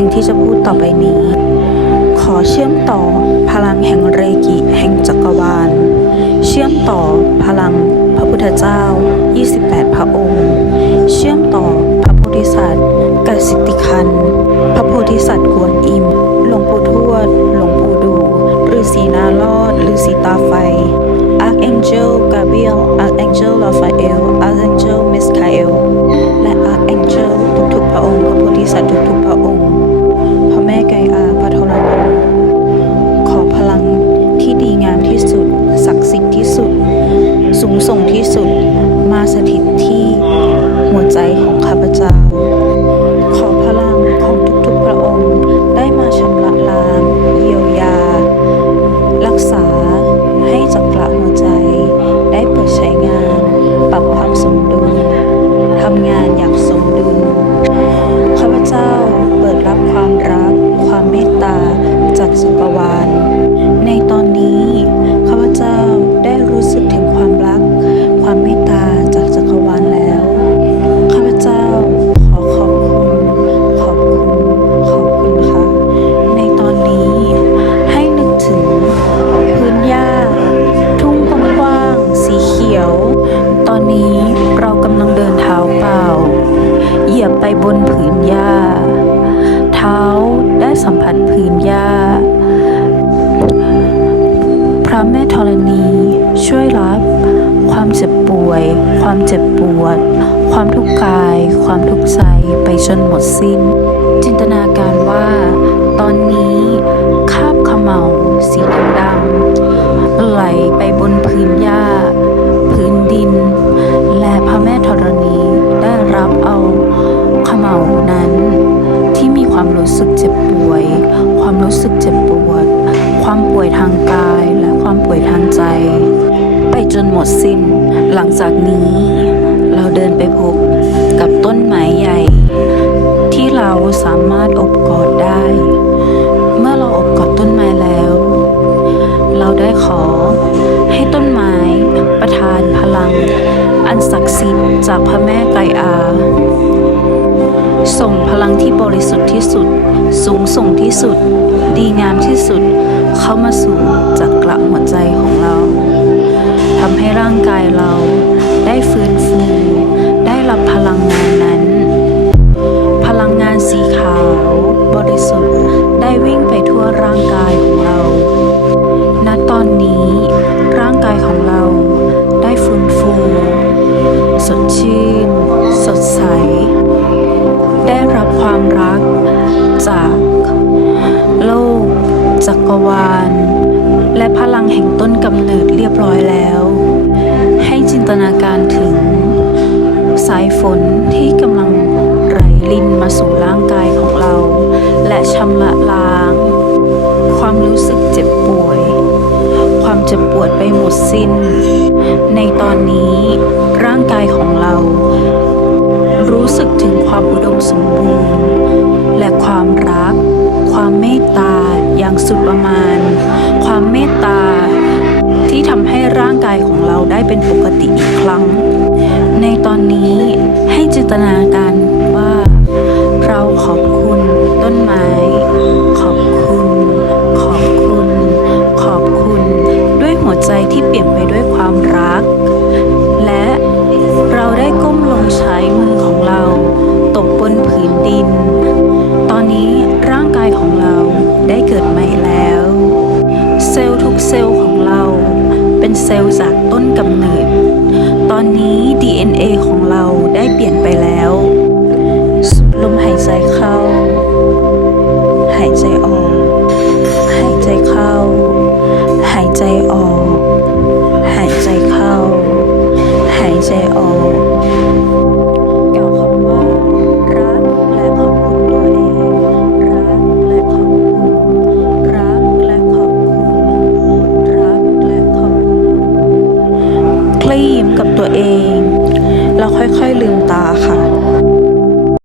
สิ่งที่จะพูดต่อไปนี้ ขอเชื่อมต่อพลังแห่งเรกิแห่งจักรวาล เชื่อมต่อพลังพระพุทธเจ้า 28 พระองค์ เชื่อมต่อพระโพธิสัตว์กสิทธิคัน พระโพธิสัตว์กวนอิม หลวงปู่ทวด หลวงปู่ดูฤาษีนารอดฤาษีตาไฟ Archangel Gabriel Archangel Raphael Archangel Michael และ Archangel ทุกๆพระองค์ พระโพธิสัตว์ทุกๆพระองค์ สูงส่งที่สุดมาสถิตที่หัวใจของ ไปบนผืนหญ้า เท้าได้สัมผัสผืนหญ้า พระแม่ธรณีช่วยรับความเจ็บป่วย ความเจ็บปวด ความทุกข์กาย ความทุกข์ใจไปจนหมดสิ้น จินตนาการว่า ความป่วยทางกายและความป่วยทางใจ ไปจนหมดสิ้น หลังจากนี้ เราเดินไปพบกับต้นไม้ใหญ่ ที่เราสามารถอบกอดได้ เมื่อเราอบกอดต้นไม้แล้ว เราได้ขอให้ต้นไม้ประทานพลัง อันศักดิ์สิทธิ์จากพระแม่ไกรอาส่งพลังที่บริสุทธิ์ที่สุด สูงส่งที่สุด ดีงามที่สุด เข้ามาสู่จักระหัวใจของเราทำให้ร่างกายเราได้ฟื้นฟู ได้รับพลังงานนั้น พลังงานสีขาว บริสุทธิ์ได้วิ่งไปทั่วร่างกายของเรา ณ ตอนนี้ร่างกายของเราได้ฟื้นฟู สดชื่น สดใส ได้รับความรัก จักรวาล และพลังแห่งต้นกำเนิดเรียบร้อยแล้ว ให้จินตนาการถึง สายฝนที่กำลังไหลลินมาสู่ร่างกายของเรา และชำระล้าง ความรู้สึกเจ็บป่วย ความเจ็บปวดไปหมดสิ้น ในตอนนี้ร่างกายของเรา รู้สึกถึงความอุดมสมบูรณ์ และความรัก ความเมตตา อย่างสุดประมาณ ความเมตตา ที่ทำให้ร่างกายของเราได้เป็นปกติอีกครั้ง ในตอนนี้ให้จินตนาการว่าเราขอบคุณต้นไม้ ขอบคุณ ขอบคุณ ขอบคุณ ด้วยหัวใจที่เปลี่ยนไปด้วยความรัก และเราได้ก้มลงใช้มือของเรา ตบบนผืนดิน เซลล์ของเราเป็นเซลล์จากต้นกำเนิด ตอนนี้ DNA ของเราได้เปลี่ยนไปแล้ว ลมหายใจเข้า